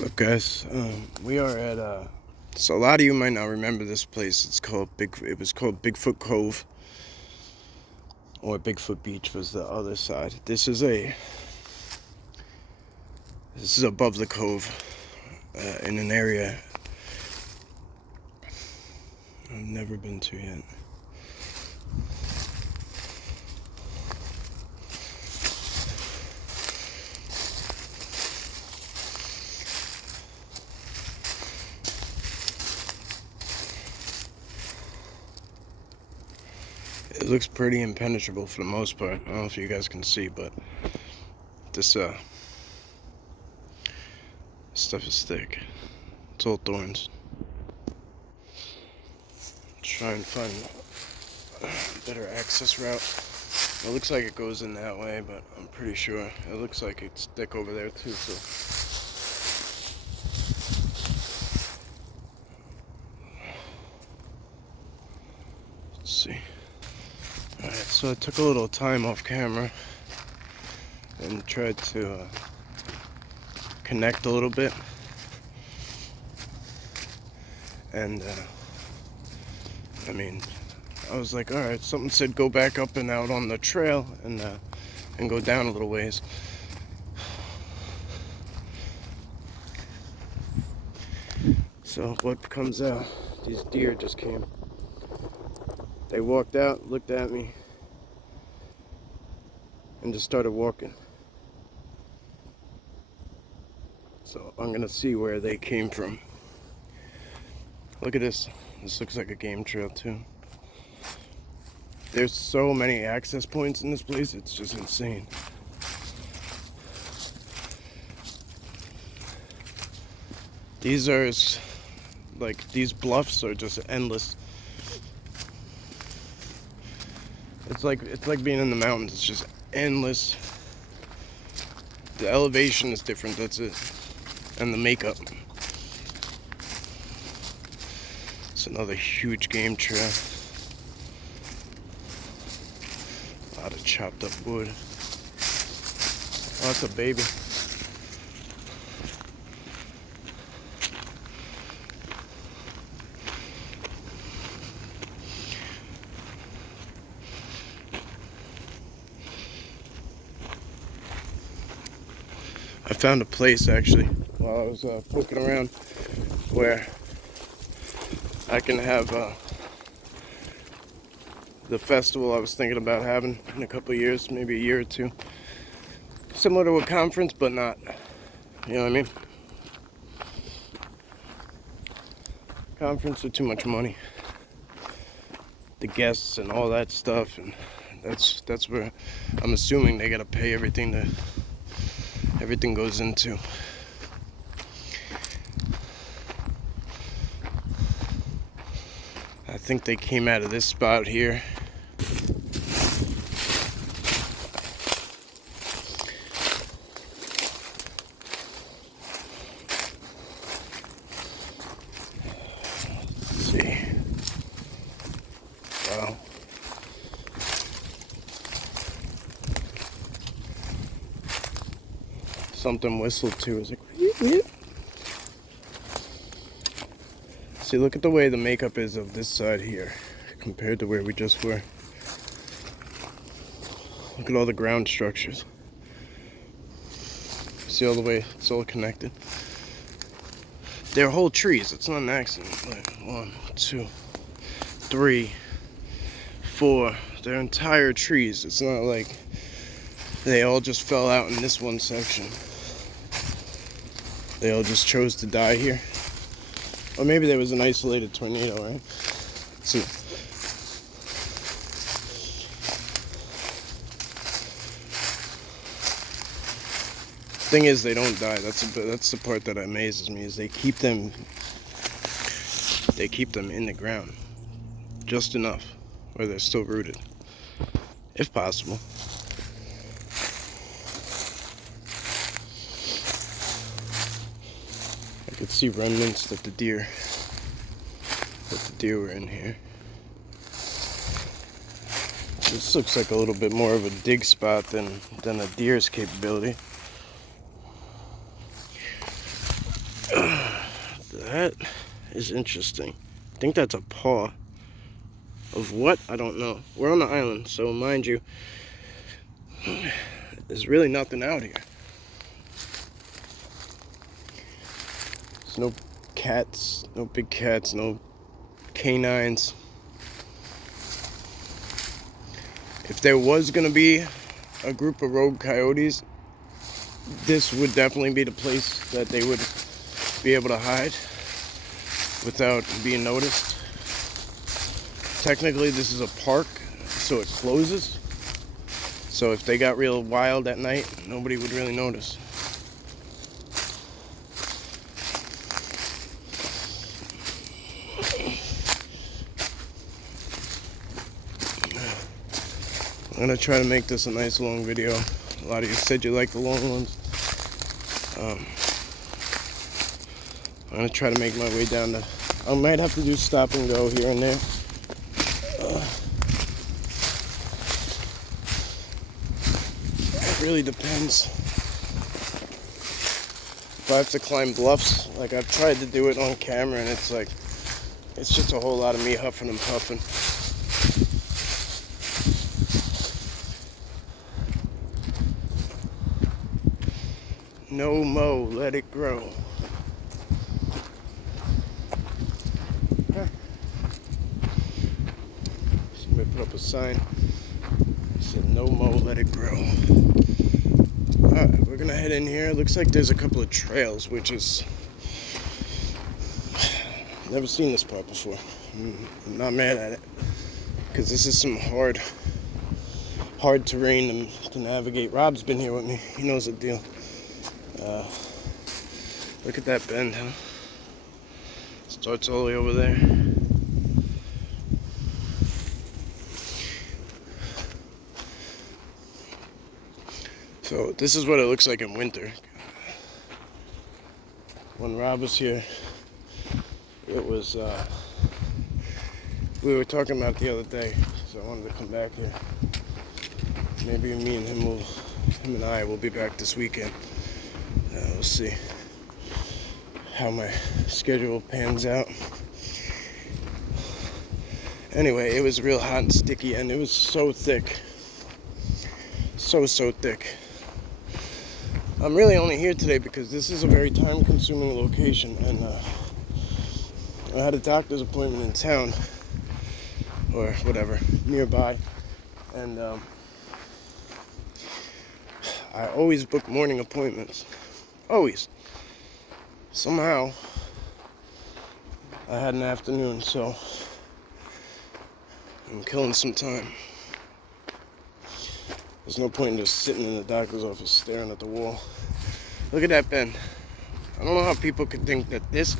What's up, guys? We are at so a lot of you might not remember this place. It was called Bigfoot Cove, or Bigfoot Beach was the other side. This is above the cove, in an area I've never been to yet. It looks pretty impenetrable for the most part. I don't know if you guys can see, but this stuff is thick. It's all thorns. Try and find a better access route. It looks like it goes in that way, but I'm pretty sure it looks like it's thick over there too. So let's see. Alright, so I took a little time off camera and tried to connect a little bit, and I was like, alright, something said go back up and out on the trail and go down a little ways. So what comes out, these deer just came. They walked out, looked at me, and just started walking. So I'm gonna see where they came from. Look at this. This looks like a game trail too. There's so many access points in this place, it's just insane. These bluffs are just endless. It's like being in the mountains. It's just endless. The elevation is different, that's it. And the makeup. It's another huge game trail. A lot of chopped up wood. Oh, that's a baby. I found a place actually while I was poking around where I can have the festival I was thinking about having in a couple of years, maybe a year or two. Similar to a conference, but not. You know what I mean? Conference with too much money. The guests and all that stuff, and that's where I'm assuming they gotta pay everything goes into. I think they came out of this spot here. Let's see. Wow. Something whistled too. I was like, "Wheep." See, look at the way the makeup is of this side here compared to where we just were. Look at all the ground structures. See all the way it's all connected. They're whole trees. It's not an accident. Like 1, 2, 3, 4. They're entire trees. It's not like they all just fell out in this one section. They all just chose to die here. Or maybe there was an isolated tornado, right? Let's see. Thing is, they don't die. That's the part that amazes me, is they keep them in the ground just enough where they're still rooted, if possible. I could see remnants that the deer were in here. This looks like a little bit more of a dig spot than a deer's capability. That is interesting. I think that's a paw. Of what? I don't know. We're on the island, so mind you, there's really nothing out here. There's no cats, no big cats, no canines. If there was gonna be a group of rogue coyotes, this would definitely be the place that they would be able to hide without being noticed. Technically, this is a park, so it closes. So if they got real wild at night, nobody would really notice. I'm gonna try to make this a nice long video. A lot of you said you like the long ones. I'm gonna try to make my way down to... I might have to do stop and go here and there. It really depends. If I have to climb bluffs, like I've tried to do it on camera, and it's like, it's just a whole lot of me huffing and puffing. No mow, let it grow. Somebody put up a sign that said no mow, let it grow. Alright, we're gonna head in here. It looks like there's a couple of trails, which is... never seen this part before. I'm not mad at it, because this is some hard terrain to navigate. Rob's been here with me. He knows the deal. Look at that bend, huh? Starts all the way over there. So this is what it looks like in winter. When Rob was here, it was, we were talking about it the other day, so I wanted to come back here. Maybe me and him and I will be back this weekend. We'll see how my schedule pans out. Anyway, it was real hot and sticky, and it was so thick. So thick. I'm really only here today because this is a very time-consuming location, and I had a doctor's appointment in town, or whatever, nearby, and I always book morning appointments. Always. Somehow, I had an afternoon, so I'm killing some time. There's no point in just sitting in the doctor's office staring at the wall. Look at that bend. I don't know how people could think that this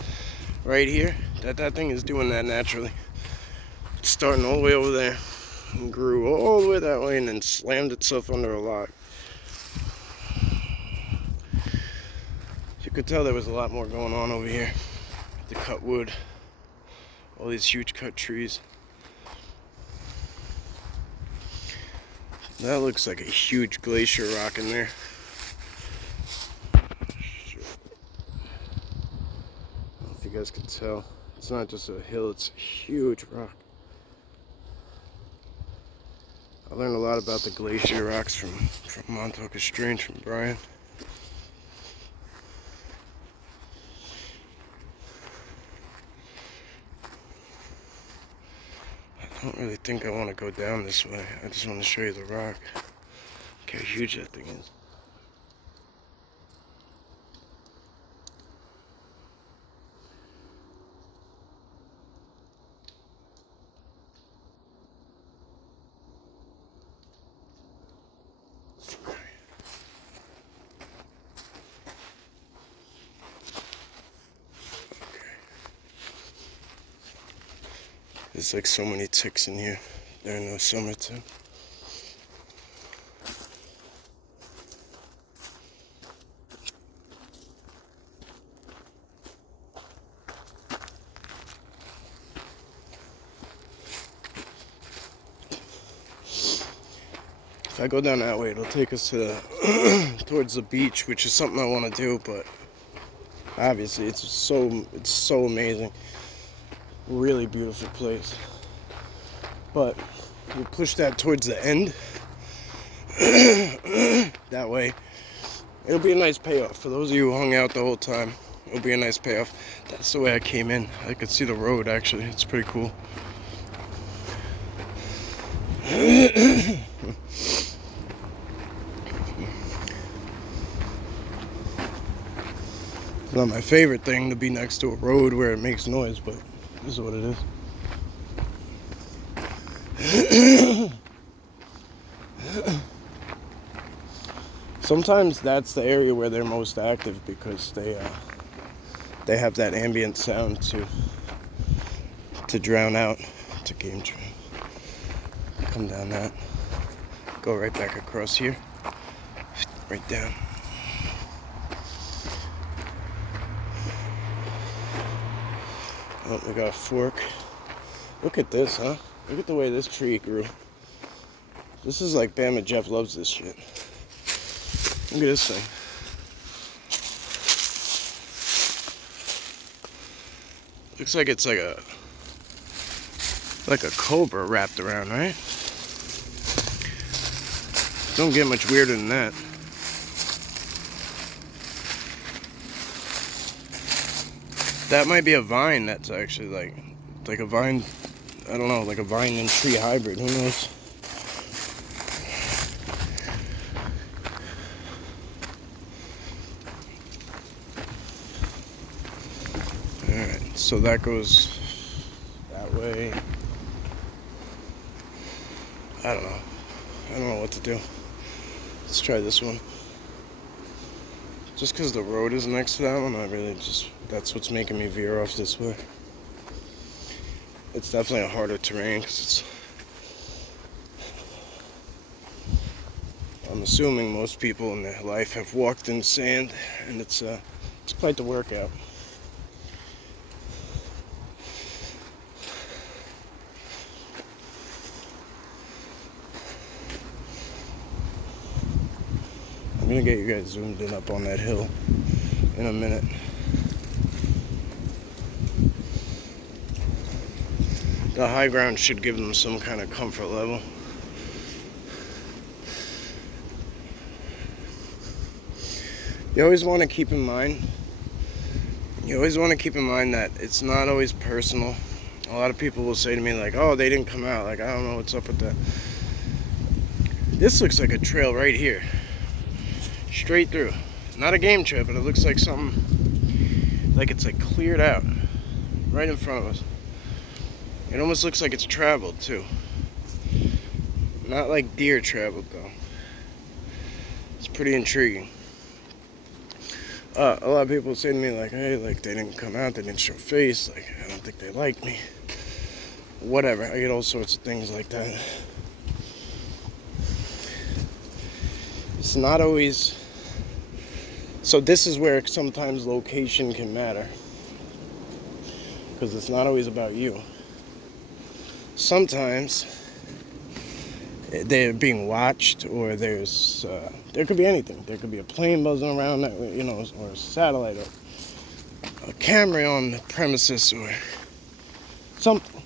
right here, that thing is doing that naturally. It's starting all the way over there and grew all the way that way and then slammed itself under a log. You could tell there was a lot more going on over here. The cut wood, all these huge cut trees. That looks like a huge glacier rock in there. I don't know if you guys can tell. It's not just a hill, it's a huge rock. I learned a lot about the glacier rocks from Montauk is Strange, from Brian. I don't really think I want to go down this way. I just want to show you the rock. Look how huge that thing is. There's like so many ticks in here during the summertime. If I go down that way, it'll take us to towards the beach, which is something I want to do, but Obviously, it's so amazing. Really beautiful place. But we push that towards the end. That way, it'll be a nice payoff. For those of you who hung out the whole time, it'll be a nice payoff. That's the way I came in. I could see the road, actually. It's pretty cool. It's not my favorite thing to be next to a road where it makes noise, but this is what it is. Sometimes that's the area where they're most active because they have that ambient sound to drown out. It's a game train. Come down that. Go right back across here. Right down. Oh, we got a fork. Look at this, huh? Look at the way this tree grew. This is like Bama Jeff loves this shit. Look at this thing. Looks like it's like a cobra wrapped around, right? Don't get much weirder than that. That might be a vine that's actually like a vine, I don't know, like a vine and tree hybrid, who knows? Alright, so that goes that way. I don't know what to do. Let's try this one. Just because the road is next to that one, that's what's making me veer off this way. It's definitely a harder terrain because I'm assuming most people in their life have walked in sand, and it's quite the workout. I'm gonna get you guys zoomed in up on that hill in a minute. The high ground should give them some kind of comfort level. You always want to keep in mind that it's not always personal. A lot of people will say to me like, oh, they didn't come out. Like, I don't know what's up with that. This looks like a trail right here. Straight through. Not a game trail, but it looks like something, like it's like cleared out right in front of us. It almost looks like it's traveled too. Not like deer traveled though. It's pretty intriguing. A lot of people say to me like, hey, like they didn't come out, they didn't show face, like I don't think they like me. Whatever, I get all sorts of things like that. It's not always, so this is where sometimes location can matter. Because it's not always about you. Sometimes they're being watched, or there could be anything. There could be a plane buzzing around, you know, or a satellite, or a camera on the premises, or something.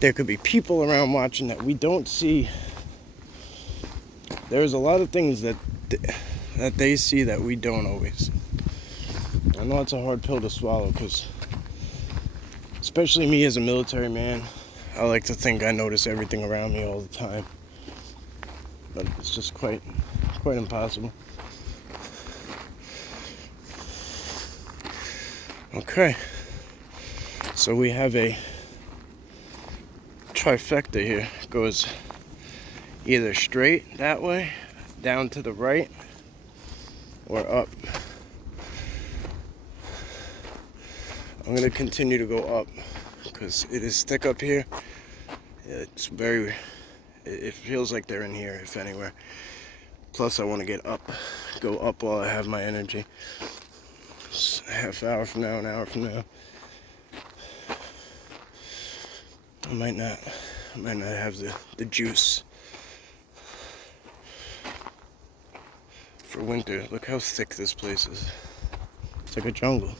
There could be people around watching that we don't see. There's a lot of things that they see that we don't always. I know it's a hard pill to swallow, because especially me as a military man, I like to think I notice everything around me all the time. But it's just quite impossible. Okay. So we have a trifecta here. It goes either straight that way, down to the right, or up. I'm going to continue to go up because it is thick up here. It feels like they're in here, if anywhere. Plus I want to go up while I have my energy. It's a half hour from now, an hour from now. I might not have the juice for winter. Look how thick this place is. It's like a jungle.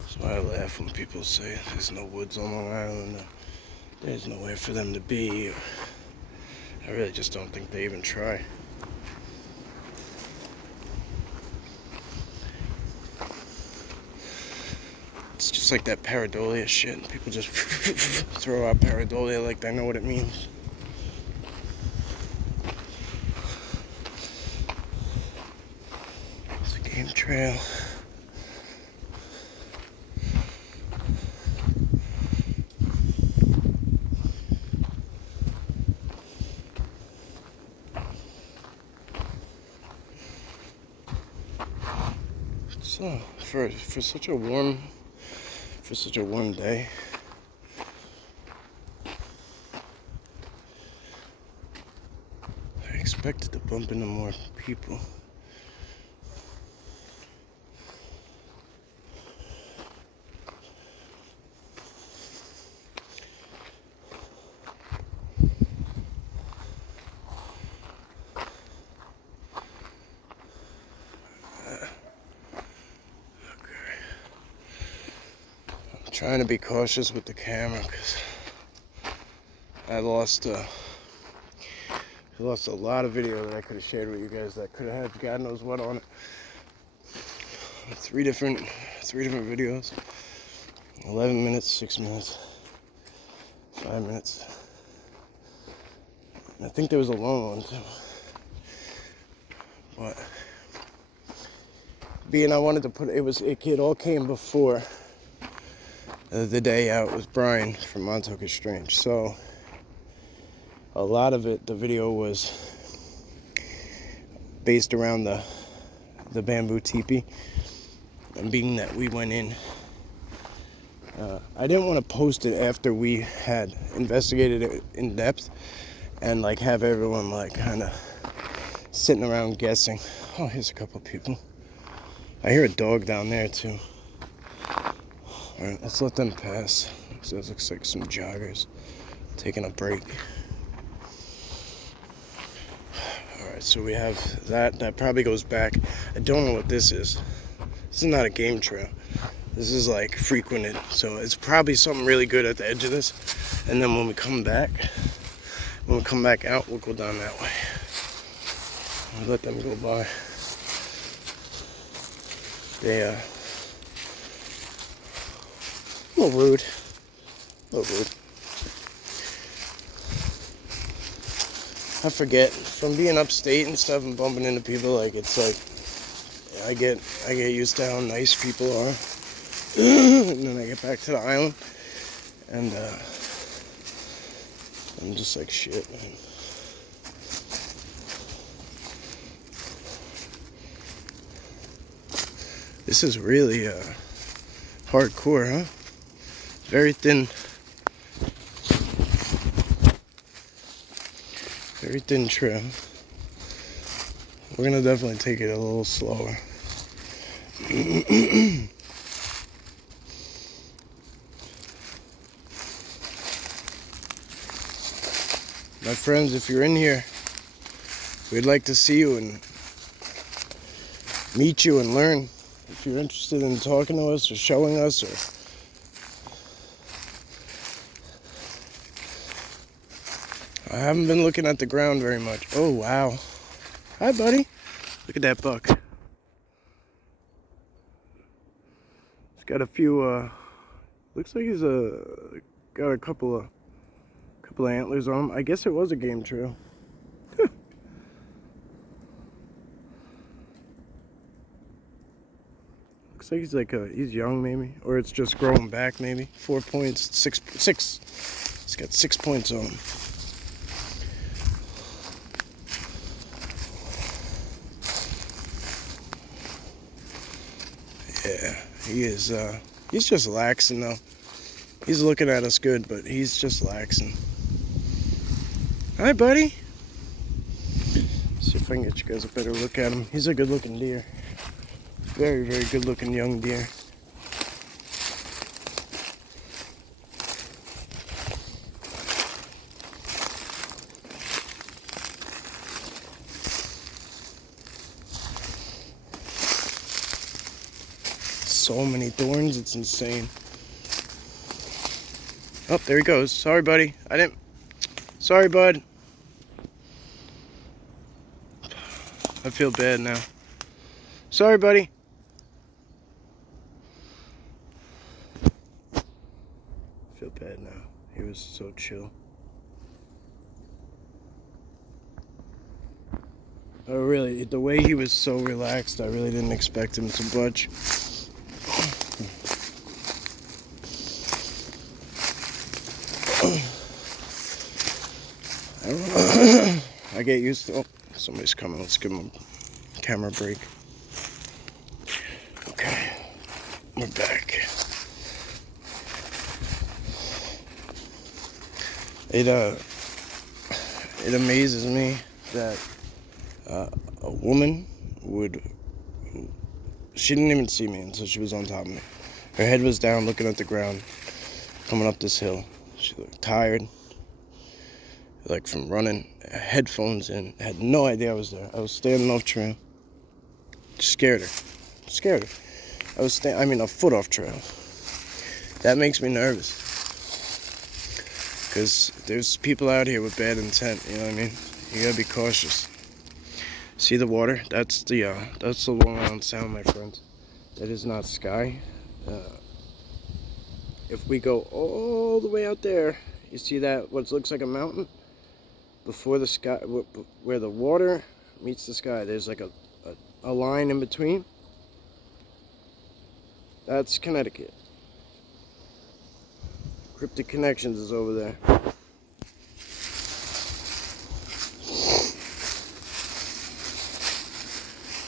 That's why I laugh when people say there's no woods on Long Island, or there's nowhere for them to be. I really just don't think they even try. It's just like that pareidolia shit. People just throw out pareidolia like they know what it means. It's a game trail. So for such a warm day, I expected to bump into more people. Trying to be cautious with the camera because I lost a lot of video that I could have shared with you guys that could have had God knows what on it. Three different videos. 11 minutes, 6 minutes, 5 minutes. And I think there was a long one too. But being I wanted to put it all came before the day out with Brian from Montauk is Strange. So a lot of it, the video was based around the bamboo teepee, and being that we went in, I didn't want to post it after we had investigated it in depth and like have everyone like kind of sitting around guessing. Oh, here's a couple people. I hear a dog down there too. Alright, let's let them pass. So it looks like some joggers taking a break. Alright, so we have that probably goes back. I don't know what this is. This is not a game trail. This is like frequented, so it's probably something really good at the edge of this. And then when we come back out, we'll go down that way. We'll let them go by. They a little rude. I forget, from being upstate and stuff and bumping into people, like it's like I get used to how nice people are. And then I get back to the island and I'm just like shit, man. This is really hardcore, huh? Very thin trail. We're gonna definitely take it a little slower. My friends, if you're in here, we'd like to see you and meet you and learn. If you're interested in talking to us or showing us, or I haven't been looking at the ground very much. Oh, wow. Hi, buddy. Look at that buck. He's got a few, looks like he's got a couple of antlers on him. I guess it was a game trail. Looks like he's young maybe, or it's just growing back maybe. 4 points, six. He's got 6 points on him. Yeah, he is, he's just laxing though. He's looking at us good, but he's just laxing. Hi, buddy. See if I can get you guys a better look at him. He's a good looking deer. Very, very good looking young deer. so many thorns, it's insane. Oh, there he goes. Sorry, buddy. Sorry, bud. I feel bad now. Sorry, buddy. I feel bad now. He was so chill. Oh, really, the way he was so relaxed, I really didn't expect him to budge. I don't know. I get used to... Oh, somebody's coming. Let's give him a camera break. Okay, we're back. It amazes me that a woman she didn't even see me until she was on top of me. Her head was down, looking at the ground, coming up this hill. She looked tired, like from running, headphones in, had no idea I was there. I was standing off trail. Scared her. I was a foot off trail. That makes me nervous. Because there's people out here with bad intent, you know what I mean? You gotta be cautious. See the water? That's the Long Island Sound, my friends. That is not sky. If we go all the way out there, you see that, what looks like a mountain? Before the sky, where the water meets the sky, there's like a line in between. That's Connecticut. Cryptic Connections is over there.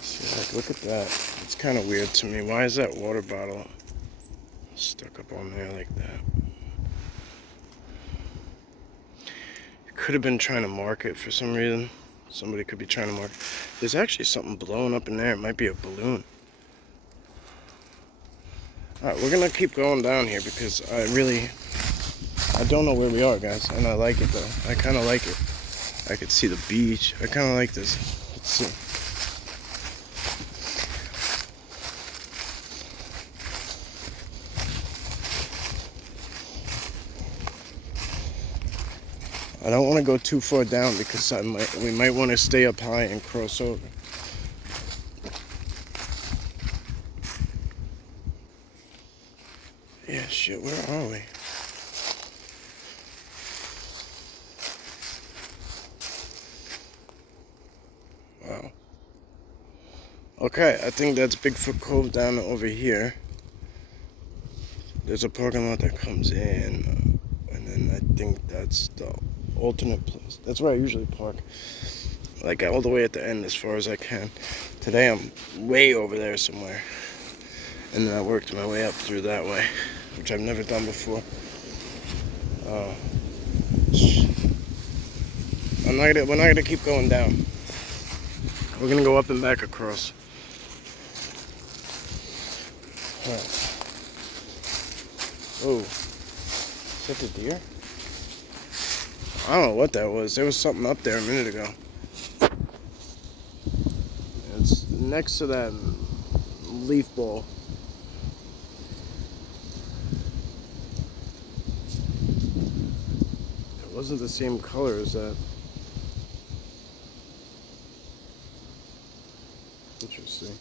See, like, look at that. It's kind of weird to me. Why is that water bottle stuck up on there like that? It could have been trying to mark it for some reason. Somebody could be trying to mark it. There's actually something blowing up in there. It might be a balloon. Alright, we're gonna keep going down here because I don't know where we are, guys, and I like it though. I kind of like it. I could see the beach. I kind of like this. Let's see. I don't want to go too far down because we might want to stay up high and cross over. Yeah, shit, where are we? Wow. Okay, I think that's Bigfoot Cove down over here. There's a parking lot that comes in, and then I think that's the alternate place. That's where I usually park, like all the way at the end as far as I can. Today I'm way over there somewhere, and then I worked my way up through that way, which I've never done before. We're not gonna keep going down. We're gonna go up and back across. Alright. Oh, is that the deer? I don't know what that was. There was something up there a minute ago. It's next to that leaf ball. It wasn't the same color as that. Interesting.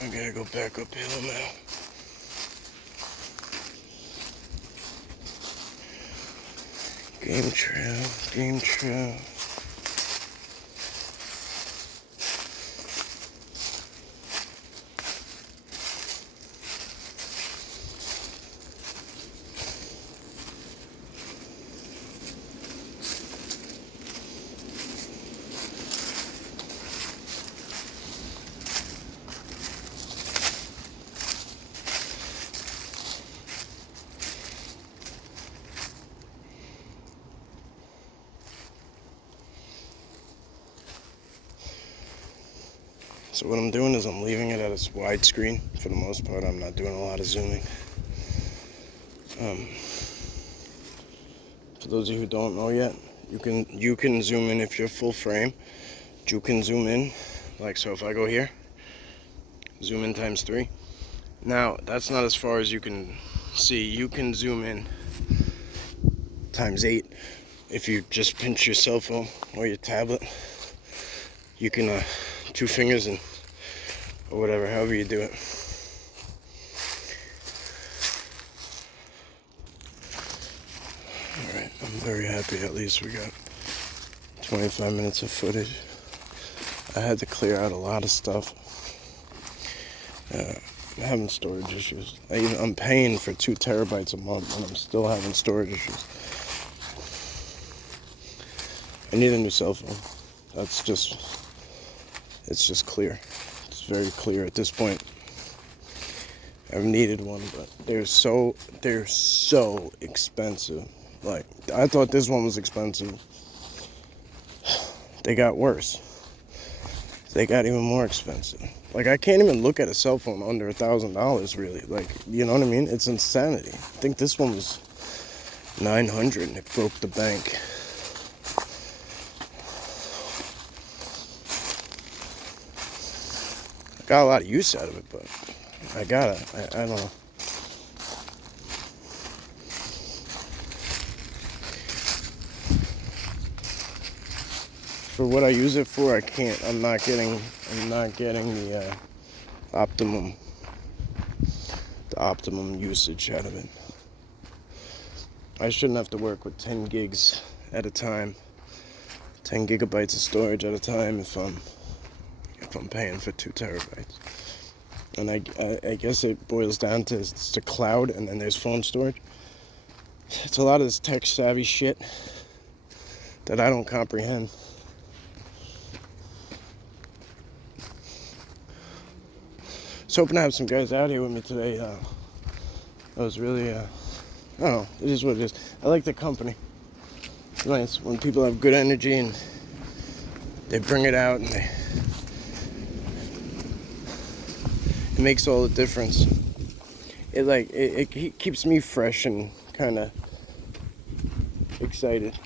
I gotta go back uphill now. Game trail. So what I'm doing is I'm leaving it at its widescreen for the most part. I'm not doing a lot of zooming. For those of you who don't know yet, you can zoom in if you're full frame. You can zoom in, like so if I go here, zoom in times 3. Now, that's not as far as you can see. You can zoom in times 8. If you just pinch your cell phone or your tablet, you can, 2 fingers and, or whatever, however you do it. Alright, I'm very happy at least we got 25 minutes of footage. I had to clear out a lot of stuff. I'm having storage issues. I'm paying for 2 terabytes a month and I'm still having storage issues. I need a new cell phone. It's just clear. It's very clear at this point. I've needed one, but they're so expensive. Like, I thought this one was expensive. They got worse. They got even more expensive. Like, I can't even look at a cell phone under $1,000, really. Like, you know what I mean? It's insanity. I think this one was $900 and it broke the bank. I got a lot of use out of it, but I don't know. For what I use it for, I'm not getting the optimum usage out of it. I shouldn't have to work with 10 gigs at a time, 10 gigabytes of storage at a time if I'm paying for 2 terabytes. And I guess it boils down to it's the cloud and then there's phone storage. It's a lot of this tech savvy shit that I don't comprehend. I was hoping to have some guys out here with me today. I was really, I don't know, it is what it is. I like the company. It's nice when people have good energy and they bring it out and it makes all the difference. It keeps me fresh and kind of excited.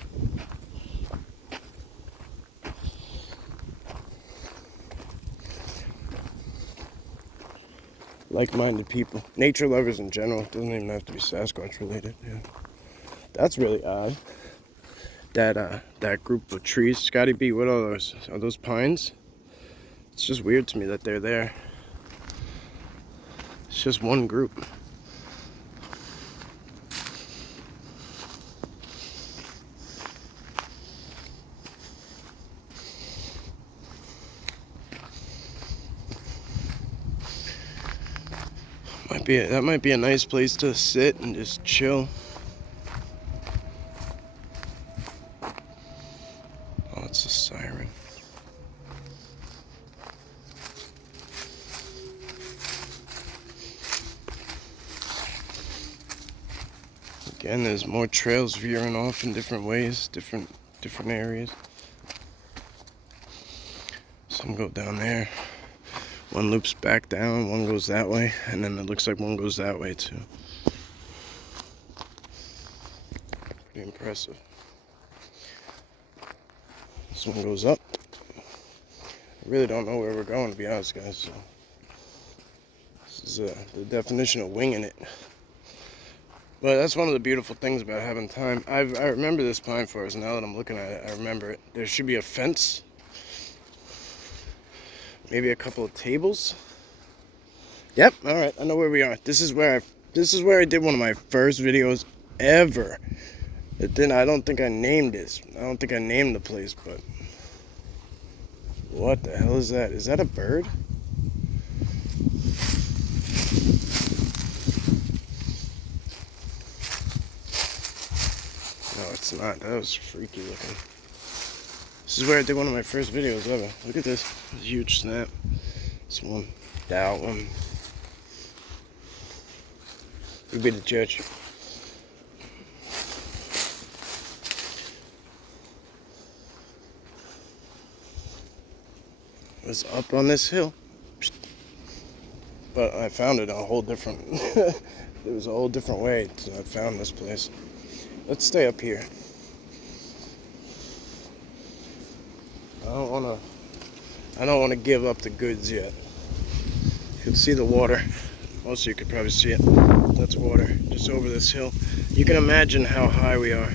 Like-minded people, nature lovers in general. It doesn't even have to be Sasquatch related. Yeah, that's really odd. That group of trees, Scotty B. What are those? Are those pines? It's just weird to me that they're there. It's just one group. That might be a nice place to sit and just chill. Oh, it's a siren. Again, there's more trails veering off in different ways, different areas. Some go down there. One loops back down, one goes that way, and then it looks like one goes that way too. Pretty impressive. This one goes up. I really don't know where we're going, to be honest, guys. So this is the definition of winging it. But that's one of the beautiful things about having time. I remember this pine forest. Now that I'm looking at it, I remember it. There should be a fence. Maybe a couple of tables. Yep, alright, I know where we are. This is where I did one of my first videos ever. I don't think I named this. I don't think I named the place, but what the hell is that? Is that a bird? No, it's not. That was freaky looking. This is where I did one of my first videos ever. Look at this. This huge snap. This one. That one. Could be the church. It was up on this hill. But I found it a whole different... There was a whole different way to I found this place. Let's stay up here. I don't want to I don't want to give up the goods yet. You can see the water. Most of you could probably see it. That's water just over this hill. You can imagine how high we are,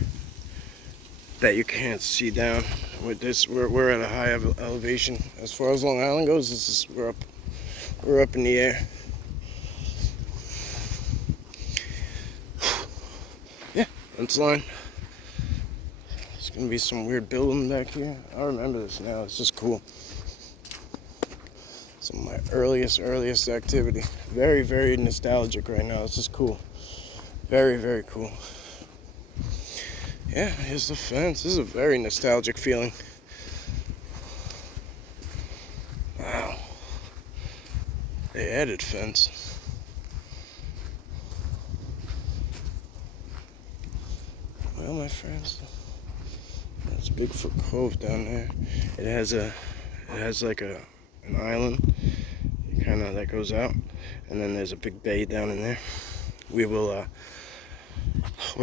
that you can't see down. With this, we're at a high elevation. As far as Long Island goes, we're up in the air. Yeah, fence line. There's gonna be some weird building back here. I remember this now. It's just cool. Some of my earliest activity. Very, very nostalgic right now. It's just cool. Very, very cool. Yeah, here's the fence. This is a very nostalgic feeling. Wow. They added fence. Well, my friends, that's Bigfoot Cove down there. It has like an island, kind of that goes out, and then there's a big bay down in there. We're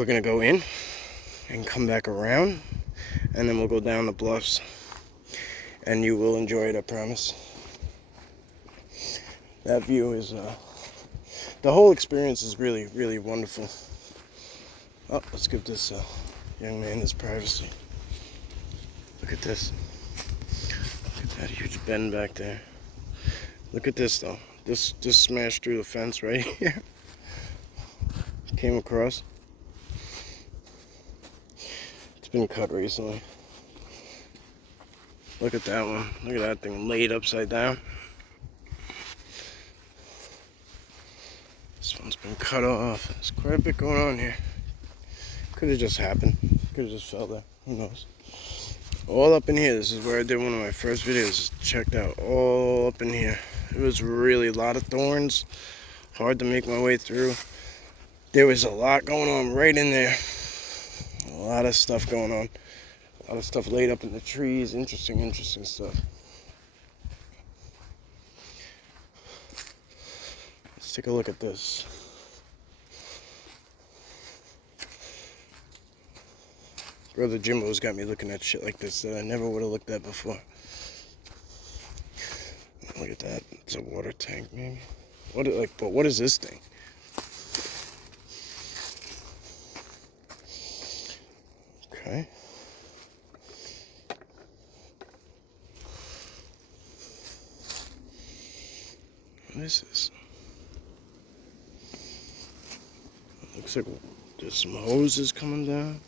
gonna go in and come back around, and then we'll go down the bluffs, and you will enjoy it, I promise. That view is the whole experience is really, really wonderful. Oh, let's give this young man his privacy. Look at this. Look at that huge bend back there. Look at this though. This just smashed through the fence right here. Came across. It's been cut recently. Look at that one. Look at that thing laid upside down. This one's been cut off. There's quite a bit going on here. Could have just happened. Could have just fell there. Who knows? All up in here. This is where I did one of my first videos. Checked out all up in here. It was really a lot of thorns. Hard to make my way through. There was a lot going on right in there. A lot of stuff going on. A lot of stuff laid up in the trees. Interesting stuff. Let's take a look at this. Brother Jimbo's got me looking at shit like this that I never would have looked at before. Look at that. It's a water tank, maybe. But what is this thing? Okay. What is this? It looks like there's some hoses coming down.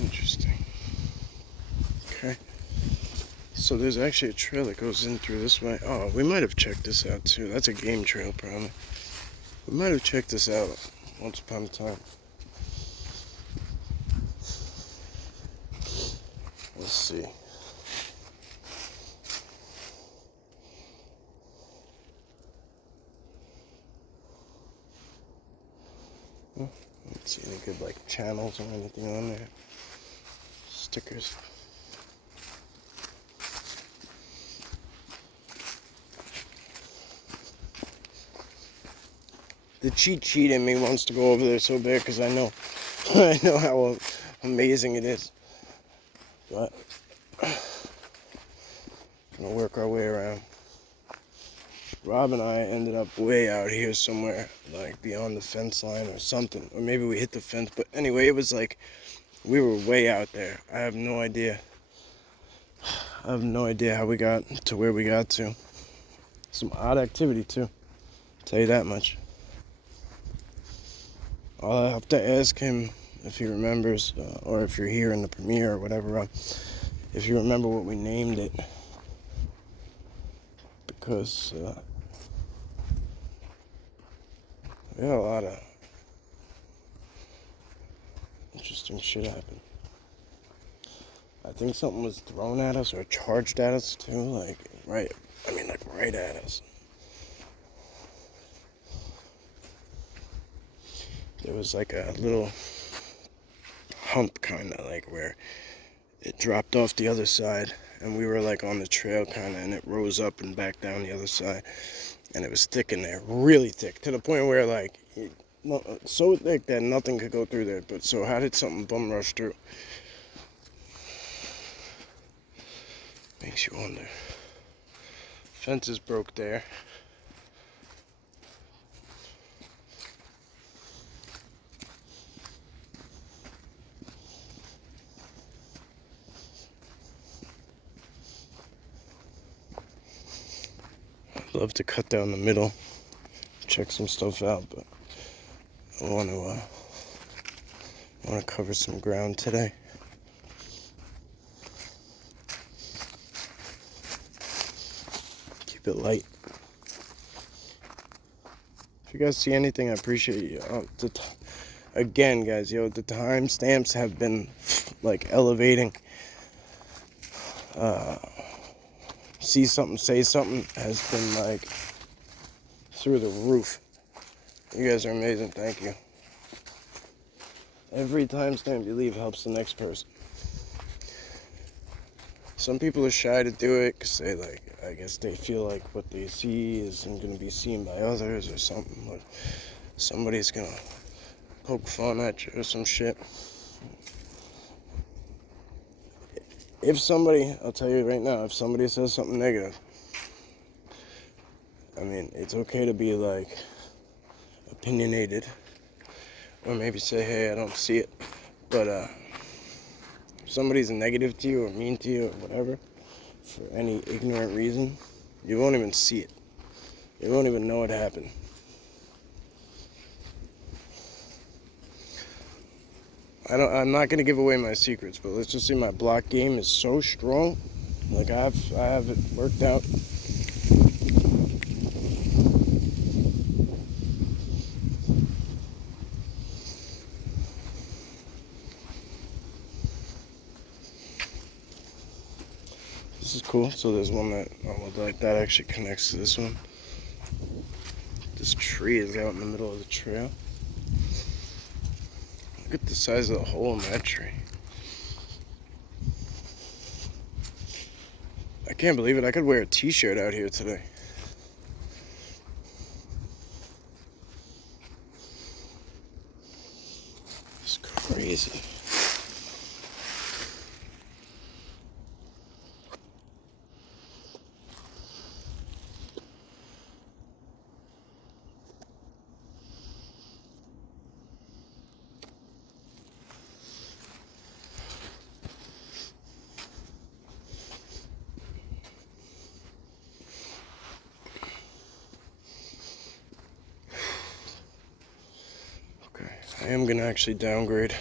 Interesting. Okay. So there's actually a trail that goes in through this way. Oh, we might have checked this out too. That's a game trail, probably. We might have checked this out once upon a time. Let's see. Let's see any good like channels or anything on there. Stickers. The cheat sheet in me wants to go over there so bad because I know how amazing it is. But gonna work our way around. Rob and I ended up way out here somewhere, like beyond the fence line or something. Or maybe we hit the fence, but anyway, it was like we were way out there. I have no idea. I have no idea how we got to where we got to. Some odd activity too, I'll tell you that much. I'll have to ask him if he remembers, or if you're here in the premiere or whatever, if you remember what we named it. Because we had a lot of interesting shit happen. I think something was thrown at us or charged at us too, like right at us. There was like a little hump kind of like where it dropped off the other side and we were like on the trail kind of, and it rose up and back down the other side, and it was thick in there, really thick, to the point where like no, so thick that nothing could go through there. But so how did something bum rush through? Makes you wonder. Fences broke there. I'd love to cut down the middle, check some stuff out, but I want to cover some ground today. Keep it light. If you guys see anything, I appreciate you. Again, guys, the timestamps have been like elevating. See something, say something has been like through the roof. You guys are amazing. Thank you. Every timestamp you leave helps the next person. Some people are shy to do it because they I guess they feel like what they see isn't going to be seen by others or something. But somebody's going to poke fun at you or some shit. If somebody, I'll tell you right now, if somebody says something negative, I mean, it's okay to be like opinionated, or maybe say, hey, I don't see it. But if somebody's negative to you or mean to you or whatever, for any ignorant reason, you won't even see it. You won't even know it happened. I'm not gonna give away my secrets, but let's just say my block game is so strong. Like I have it worked out. This is cool. So there's one that actually connects to this one. This tree is out in the middle of the trail. Look at the size of the hole in that tree. I can't believe it. I could wear a t-shirt out here today. It's crazy. I am gonna actually downgrade.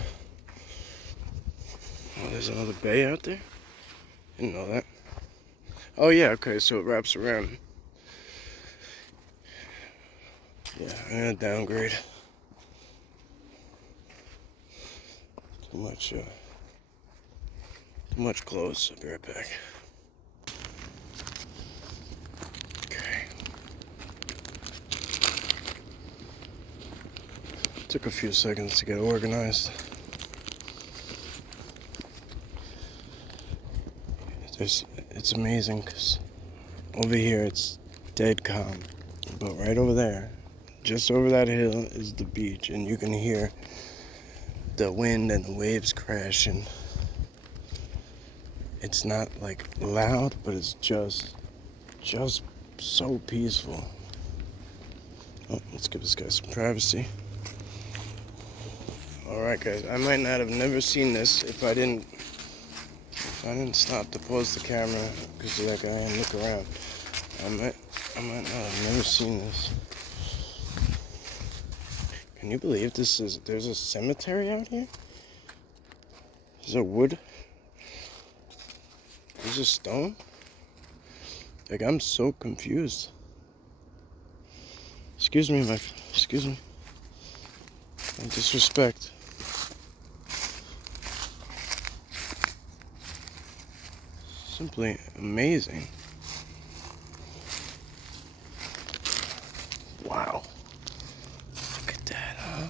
Oh, there's another bay out there? Didn't know that. Oh yeah, okay, so it wraps around. Yeah, I'm gonna downgrade. Too much clothes. I'll be right back. Okay. Took a few seconds to get organized. It's amazing because over here it's dead calm, but right over there, just over that hill, is the beach, and you can hear the wind and the waves crashing. It's not like loud, but it's just so peaceful. Oh, let's give this guy some privacy. Alright guys, I might not have never seen this if I didn't stop to pause the camera because of that guy and look around. I might not have never seen this. Can you believe there's a cemetery out here? There's a wood. There's a stone. Like, I'm so confused. Excuse me. No disrespect. Simply amazing. Wow. Look at that, huh?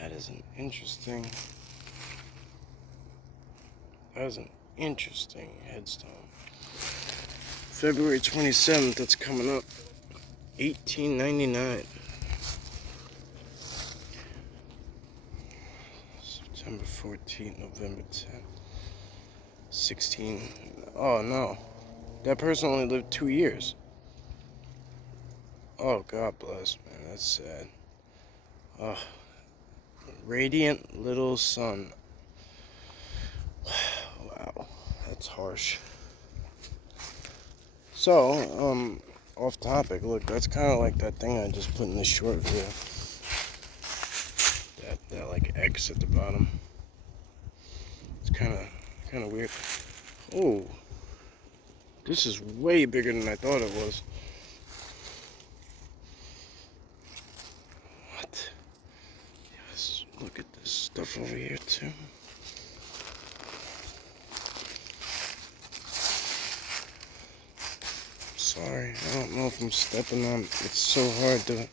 That is an interesting headstone. February 27th, that's coming up. 1899. September 14th, November 10th, 16. Oh no, that person only lived 2 years. Oh, God bless, man. That's sad. Oh, radiant little sun. Wow, that's harsh. So, off topic. Look, that's kind of like that thing I just put in the short video. That like X at the bottom. It's kind of weird. Oh, this is way bigger than I thought it was. What? Yes, look at this stuff over here too. Sorry, I don't know if I'm stepping on. It's so hard to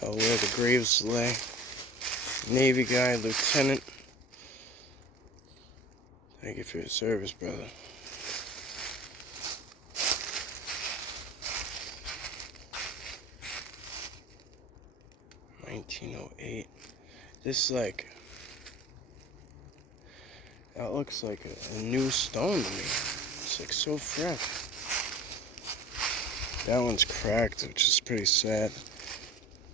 tell where the graves lay. Navy guy, Lieutenant. Thank you for your service, brother. $1908. This that looks like a new stone to me. It's like so fresh. That one's cracked, which is pretty sad.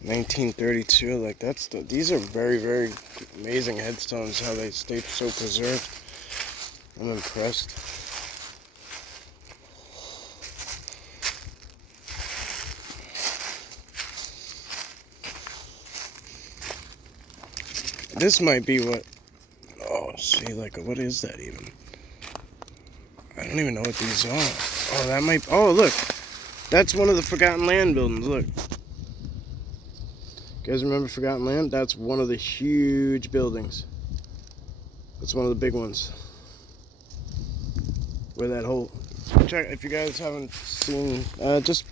1932, like these are very, very amazing headstones, how they stay so preserved. I'm impressed. This might be what, oh, see, like, what is that even? I don't even know what these are. Oh, that might, oh, look. That's one of the Forgotten Land buildings, look. You guys remember Forgotten Land? That's one of the huge buildings. That's one of the big ones. Where that whole, check, if you guys haven't seen, just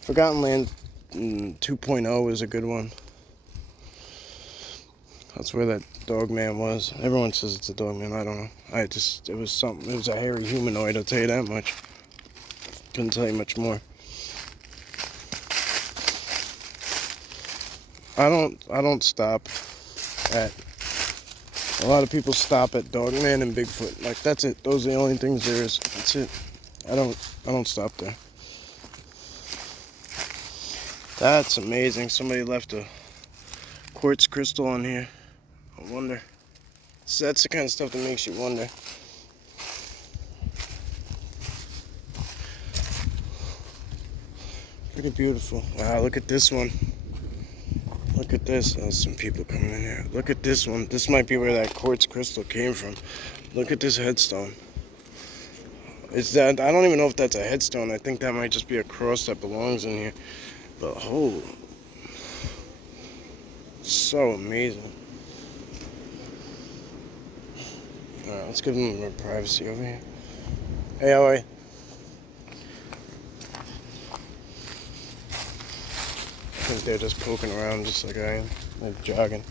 Forgotten Land 2.0 is a good one. That's where that dog man was. Everyone says it's a dog man, I don't know. It was something, it was a hairy humanoid, I'll tell you that much. Couldn't tell you much more. I don't stop at, a lot of people stop at Dogman and Bigfoot. Like, that's it. Those are the only things there is. That's it. I don't stop there. That's amazing. Somebody left a quartz crystal on here. I wonder. So that's the kind of stuff that makes you wonder. Pretty beautiful. Wow, look at this one. Look at this. There's some people coming in here. Look at this one. This might be where that quartz crystal came from. Look at this headstone. Is that, I don't even know if that's a headstone. I think that might just be a cross that belongs in here. But oh, so amazing. Alright, let's give them more privacy over here. Hey, how are you? I think they're just poking around just like I am. They're jogging.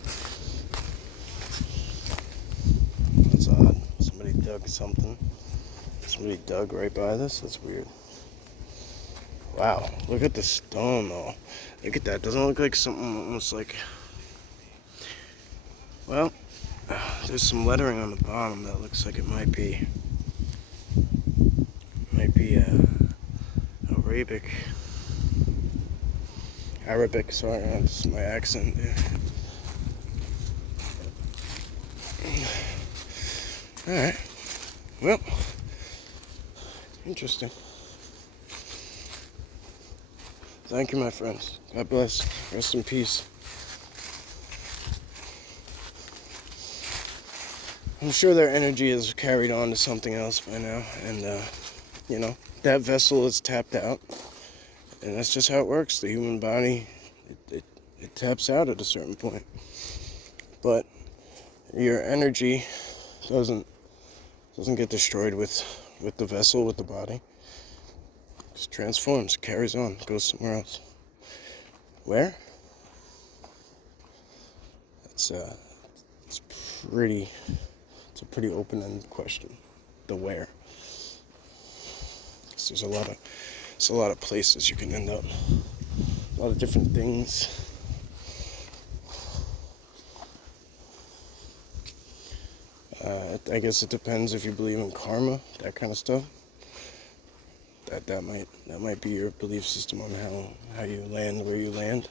That's odd. Somebody dug something. Somebody dug right by this. That's weird. Wow, look at the stone though. Look at that. Doesn't it look like something almost like... Well, there's some lettering on the bottom that looks like it might be Arabic, sorry, that's my accent there. Alright, well, interesting. Thank you, my friends. God bless. Rest in peace. I'm sure their energy is carried on to something else by now, and you know, that vessel is tapped out, and that's just how it works. The human body, it taps out at a certain point, but your energy doesn't get destroyed with the vessel, with the body. It just transforms, carries on, goes somewhere else. Where? It's a pretty open-ended question. The where. 'Cause there's a lot of places you can end up. A lot of different things. I guess it depends if you believe in karma, that kind of stuff. That might be your belief system on how you land where you land.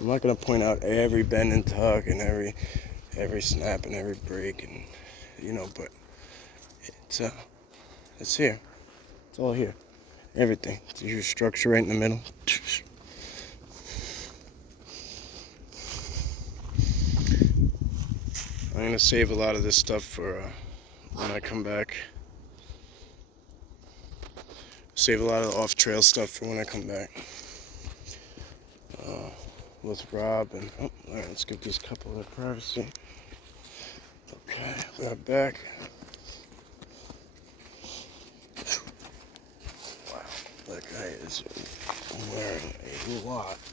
I'm not gonna point out every bend and tuck and every snap and every break, and but it's here. It's all here. Everything. It's your structure right in the middle. I'm gonna save a lot of this stuff for when I come back. Save a lot of the off-trail stuff for when I come back. With Rob and alright, let's give this couple their privacy. Okay, we're back. Wow, that guy is wearing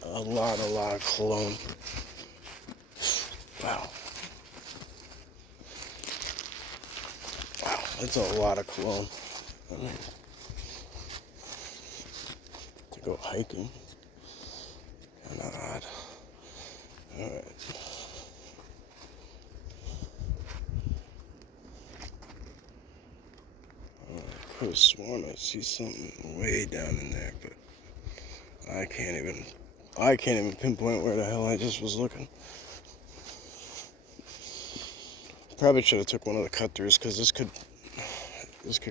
a lot of cologne. Wow. Wow, that's a lot of cologne. I mean, to go hiking. Kinda odd. Alright. I could have sworn I see something way down in there, but I can't even pinpoint where the hell I just was looking. Probably should have took one of the cut throughs, because this could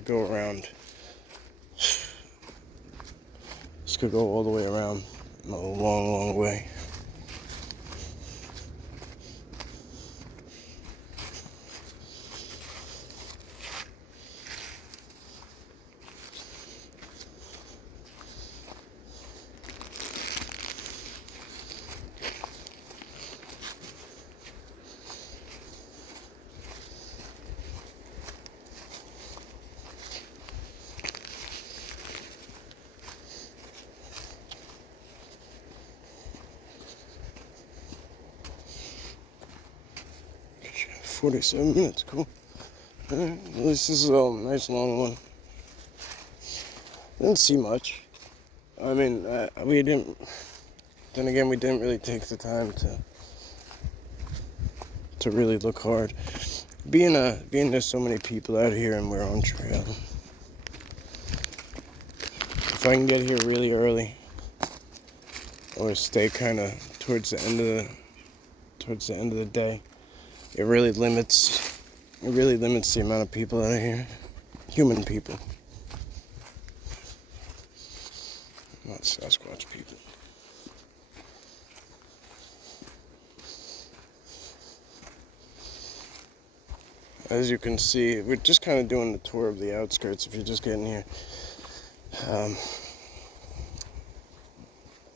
go around. This could go all the way around a long way. Shit, 47 minutes, cool. Alright, at least this is a nice long one. Didn't see much. I mean, we didn't. Then again, we didn't really take the time to really look hard. Being there's so many people out here and we're on trail. If I can get here really early, or stay kind of towards the end of the day, it really limits the amount of people out here, human people, not Sasquatch people. As you can see, we're just kind of doing the tour of the outskirts. If you're just getting here,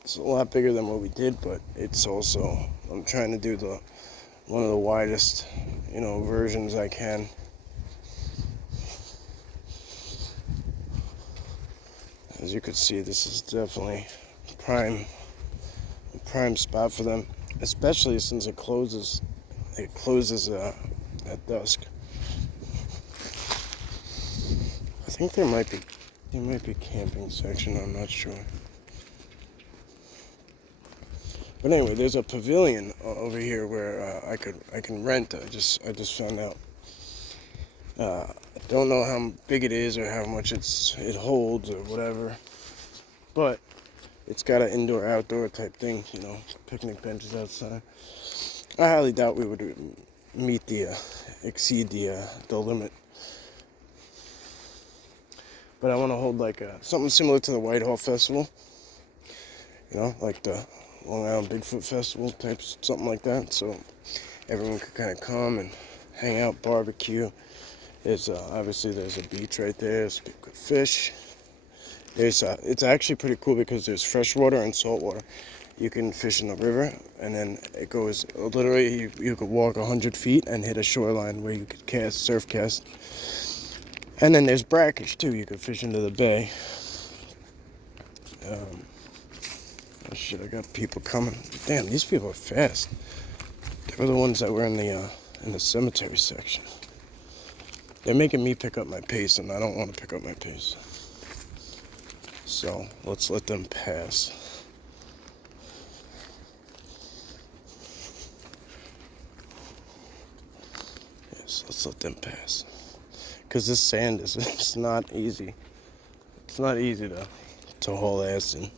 it's a lot bigger than what we did, but it's also, I'm trying to do one of the widest, versions I can. As you can see, this is definitely a prime spot for them, especially since it closes at dusk. I think there might be camping section, I'm not sure. But anyway, there's a pavilion over here where I can rent. I just found out. I don't know how big it is or how much it holds or whatever, but it's got an indoor-outdoor type thing, picnic benches outside. I highly doubt we would exceed the limit. But I want to hold like something similar to the Whitehall Festival, like the Long Island Bigfoot Festival type, something like that. So everyone could kind of come and hang out, barbecue. Obviously there's a beach right there. There's good fish. It's actually pretty cool because there's freshwater and saltwater. You can fish in the river, and then it goes literally. You could walk 100 feet and hit a shoreline where you could surf cast. And then there's brackish too. You could fish into the bay. Oh shit! I got people coming. Damn, these people are fast. They were the ones that were in the cemetery section. They're making me pick up my pace, and I don't want to pick up my pace. So let's let them pass. Let's let them pass. Because this sand is it's not easy. It's not easy to haul ass in.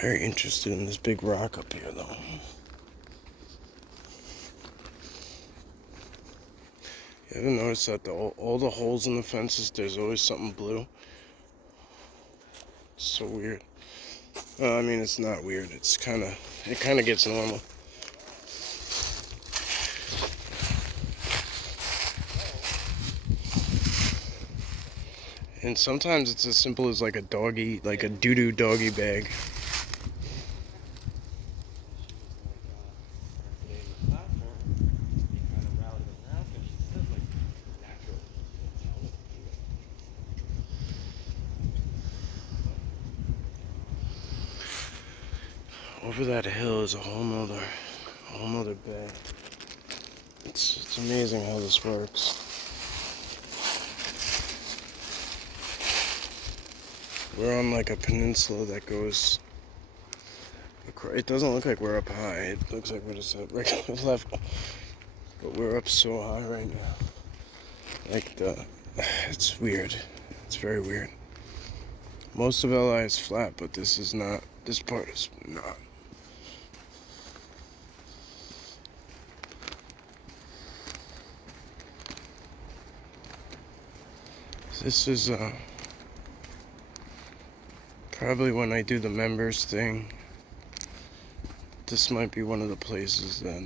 Very interested in this big rock up here, though. You ever notice that all the holes in the fences, there's always something blue? It's so weird. I mean, it's not weird. It kind of gets normal. And sometimes it's as simple as like a doggy, like a doo-doo doggy bag. Over that hill is a whole nother bay. It's amazing how this works. We're on like a peninsula that goes. It doesn't look like we're up high. It looks like we're just at regular level. But we're up so high right now. It's weird. It's very weird. Most of LI is flat, but this is not. This part is not. This is probably when I do the members thing. This might be one of the places that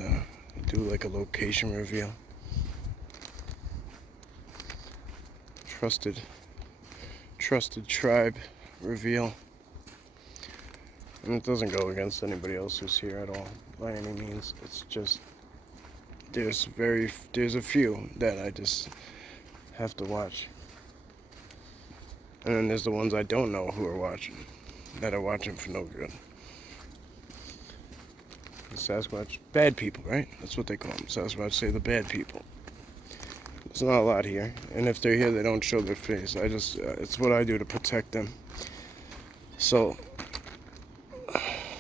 do like a location reveal. Trusted tribe reveal. And it doesn't go against anybody else who's here at all by any means. It's just there's a few that I just have to watch. And then there's the ones I don't know who are watching, that are watching for no good. The Sasquatch, bad people, right? That's what they call them. Sasquatch say the bad people. There's not a lot here, and if they're here, they don't show their face. It's what I do to protect them. So,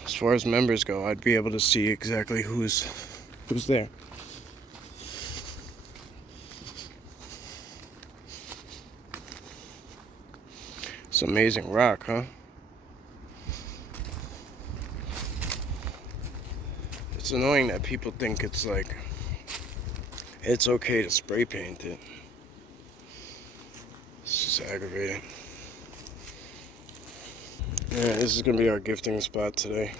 as far as members go, I'd be able to see exactly who's there. It's amazing rock, huh? It's annoying that people think it's okay to spray paint it. It's just aggravating. Yeah, this is gonna be our gifting spot today.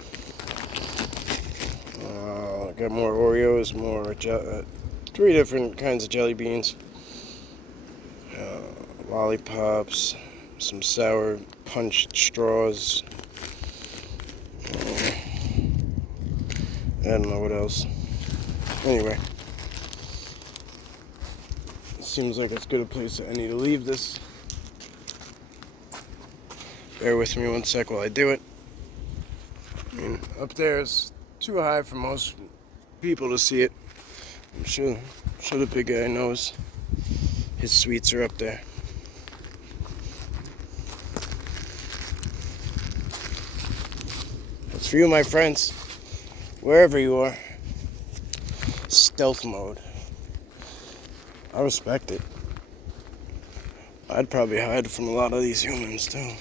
Got more Oreos, more 3 different kinds of jelly beans, lollipops, some sour punched straws. I don't know what else. Anyway, it seems like it's good a place that I need to leave this. Bear with me one sec while I do it. I mean, up there is too high for most people to see it. I'm sure the big guy knows his sweets are up there. It's for you, my friends, wherever you are. Stealth mode. I respect it. I'd probably hide from a lot of these humans too.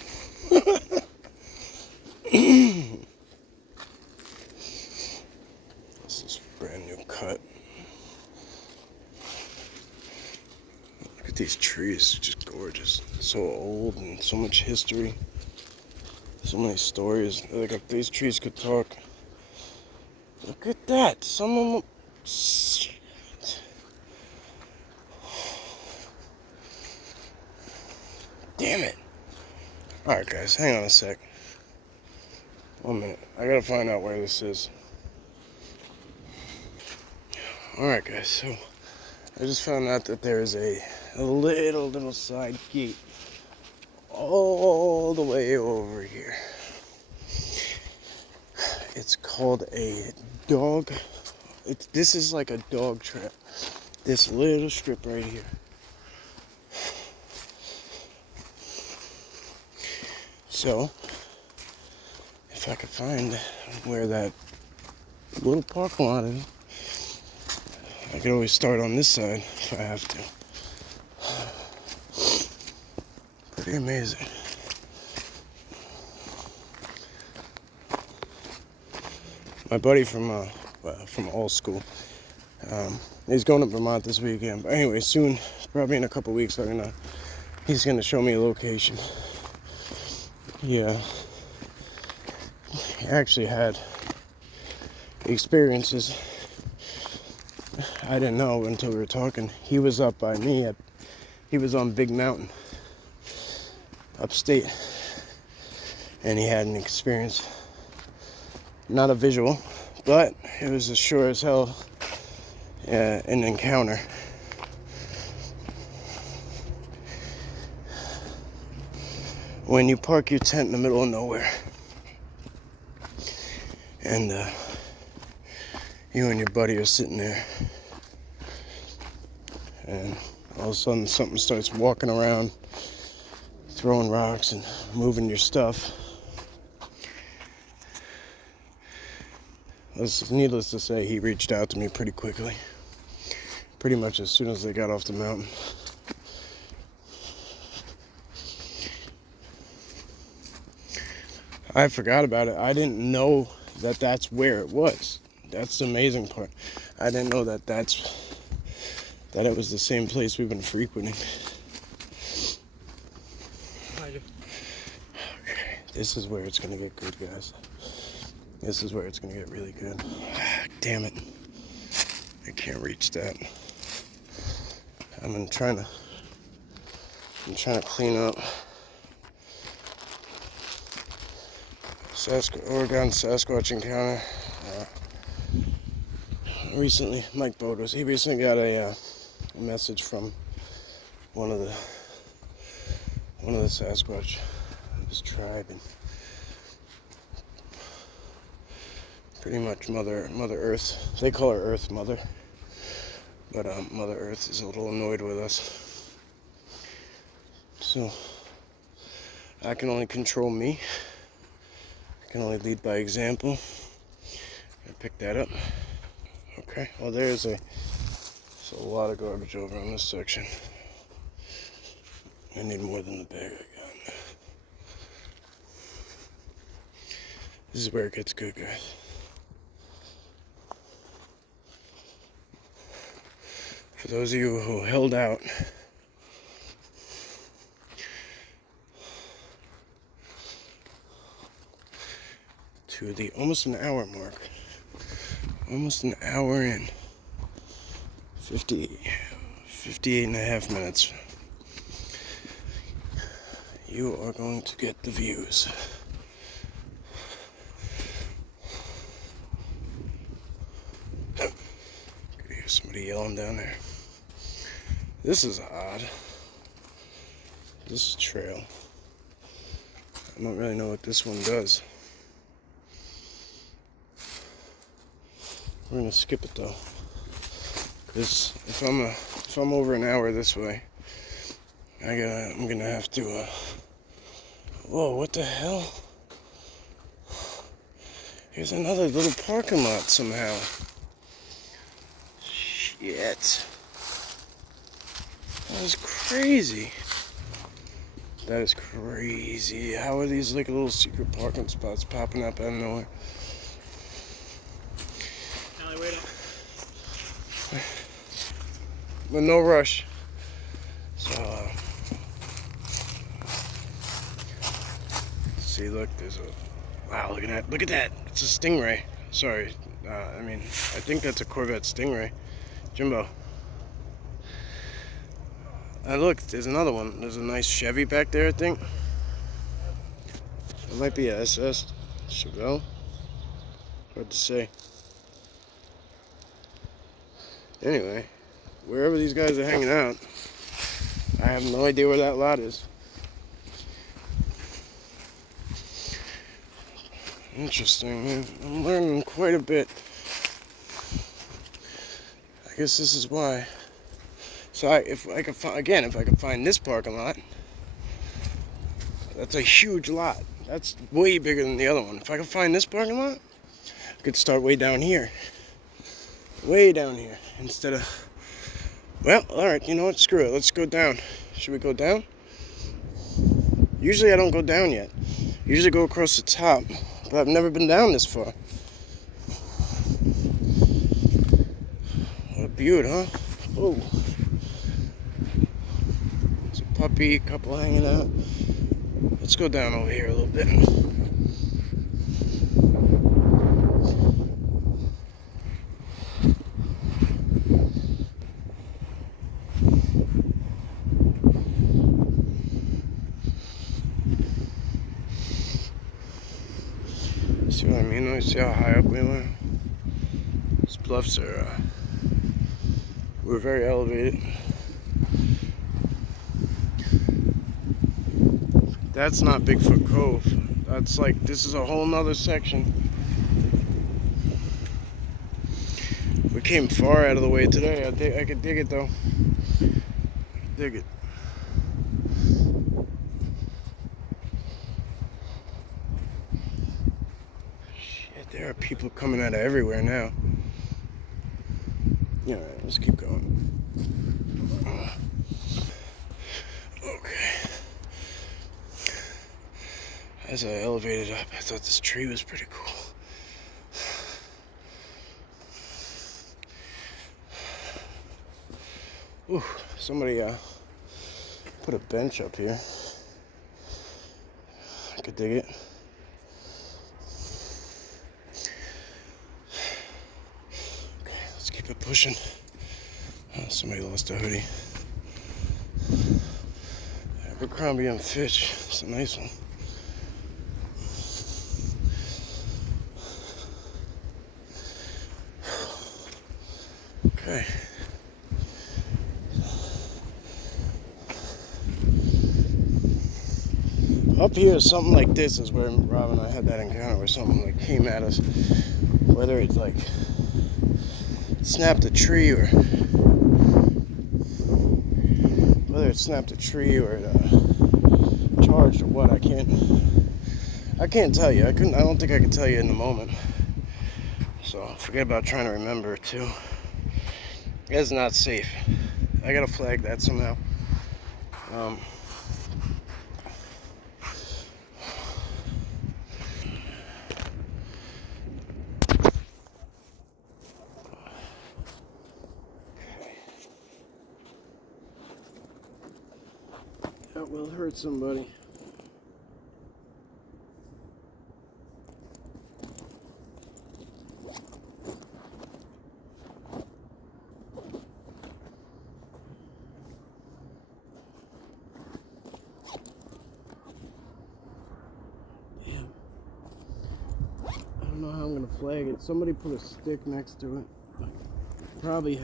This is brand new cut. Look at these trees, just gorgeous. So old and so much history. So many stories. Like if these trees could talk. Look at that. Some of them. Damn it. Alright guys, hang on a sec. 1 minute. I gotta find out where this is. Alright guys, so I just found out that there is a little side gate all the way over here. It's called a dog. This is like a dog trap. This little strip right here. So, if I could find where that little parking lot is. I could always start on this side if I have to. Pretty amazing. My buddy from old school, he's going to Vermont this weekend. But anyway, soon, probably in a couple weeks, he's gonna show me a location. Yeah, he actually had experiences I didn't know until we were talking. He was up by me. He was on Big Mountain, upstate, and he had an experience. Not a visual, but it was as sure as hell an encounter. When you park your tent in the middle of nowhere, and you and your buddy are sitting there, and all of a sudden something starts walking around, throwing rocks and moving your stuff. Needless to say, he reached out to me pretty quickly. Pretty much as soon as they got off the mountain. I forgot about it. I didn't know that that's where it was. That's the amazing part. I didn't know that it was the same place we've been frequenting. Okay, this is where it's gonna get good, guys. This is where it's gonna get really good. Damn it. I can't reach that. I'm trying to clean up Oregon Sasquatch encounter. Recently, Mike Bodos, he recently got a message from one of the Sasquatch of his tribe, and pretty much Mother Earth. They call her Earth Mother, but Mother Earth is a little annoyed with us. So I can only control me. I can only lead by example. I pick that up. Okay. Well, there's a lot of garbage over on this section. I need more than the bag I got. This is where it gets good, guys. For those of you who held out, to the almost an hour mark, almost an hour in, 58 and a half minutes, you are going to get the views. Could hear somebody yelling down there. This is odd. This trail. I don't really know what this one does. We're gonna skip it though, because if I'm over an hour this way, I'm gonna have to. Whoa! What the hell? Here's another little parking lot somehow. Shit! That is crazy. That is crazy. How are these like little secret parking spots popping up out of nowhere? Wait up. But no rush. So, see, look, there's a, wow, look at that, it's a Stingray. Sorry, I think that's a Corvette Stingray. Jimbo. Look, there's another one. There's a nice Chevy back there, I think. It might be a SS Chevelle. Hard to say. Anyway, wherever these guys are hanging out, I have no idea where that lot is. Interesting, man. I'm learning quite a bit. I guess this is why. So if I could find this parking lot, that's a huge lot. That's way bigger than the other one. If I could find this parking lot, could start way down here. Way down here. Instead of... Well, alright, you know what? Screw it. Let's go down. Should we go down? Usually I don't go down yet. Usually go across the top. But I've never been down this far. What a beaut, huh? Oh. There's a puppy, couple hanging out. Let's go down over here a little bit. See what I mean? See how high up we were? These bluffs are, we're very elevated. That's not Bigfoot Cove. That's like, this is a whole nother section. We came far out of the way today. I could dig it though. Dig it. Shit, there are people coming out of everywhere now. Yeah, alright, let's keep going. Okay. As I elevated up, I thought this tree was pretty cool. Ooh, somebody put a bench up here. I could dig it. Okay, let's keep it pushing. Somebody lost a hoodie. Abercrombie and Fitch. It's a nice one. Okay. Up here, something like this is where Rob and I had that encounter where something like came at us. Whether it like snapped a tree or charged or what, I can't tell you. I don't think I could tell you in the moment. So forget about trying to remember it too. It's not safe. I gotta flag that somehow. That will hurt somebody. Damn. I don't know how I'm gonna flag it. Somebody put a stick next to it. Probably